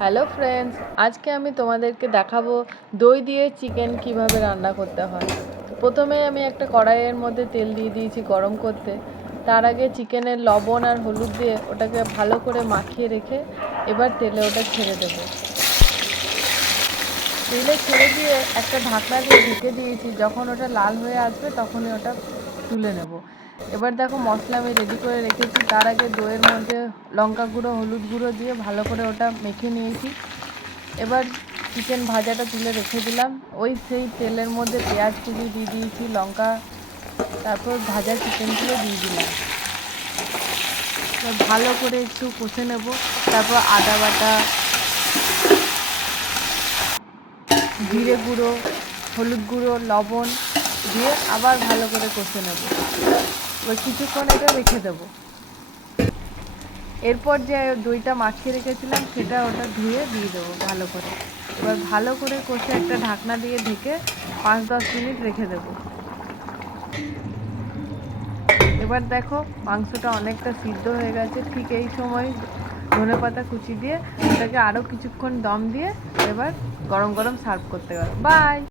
Hello friends, আজকে আমি তোমাদেরকে দেখাবো দই দিয়ে চিকেন কিভাবে রান্না করতে হয়। প্রথমে আমি একটা কড়াইয়ের মধ্যে তেল দিয়ে দিয়েছি গরম করতে। তার আগে চিকেনের লবণ আর হলুদ দিয়ে ওটাকে ভালো করে মাখিয়ে রেখে এবার তেলে ওটা ছেড়ে দেব। তেলে ছেড়ে দিয়ে একটা ঢাকনা দিয়ে ঢেকে দিয়েছি, যখন ওটা লাল হয়ে আসবে তখনই ওটা তুলে নেব। এবার দেখো মশলা আমি রেডি করে রেখেছি। তার আগে দইয়ের মধ্যে লঙ্কা গুঁড়ো হলুদ গুঁড়ো দিয়ে ভালো করে ওটা মেখে নিয়েছি। এবার চিকেন ভাজাটা তুলে রেখে দিলাম। সেই তেলের মধ্যে পেঁয়াজ কুচি দিয়ে দিয়েছি, লঙ্কা, তারপর ভাজা চিকেনগুলো দিয়ে দিলাম। এবার ভালো করে একটু কষে নেব। তারপর আদা বাটা, জিরে গুঁড়ো, হলুদ গুঁড়ো, লবণ দিয়ে আবার ভালো করে কষে নেব। এবার কিছুক্ষণ এটা রেখে দেবো। এরপর যে দইটা মাখিয়ে রেখেছিলাম সেটা ওটা ধুয়ে দিয়ে দেবো ভালো করে। এবার ভালো করে কষে একটা ঢাকনা দিয়ে ঢেকে 5-10 মিনিট রেখে দেবো। এবার দেখো মাংসটা অনেকটা সিদ্ধ হয়ে গেছে। ঠিক এই সময় ধনেপাতা কুচি দিয়ে ওটাকে আরও কিছুক্ষণ দম দিয়ে এবার গরম গরম সার্ভ করতে পারো। বাই।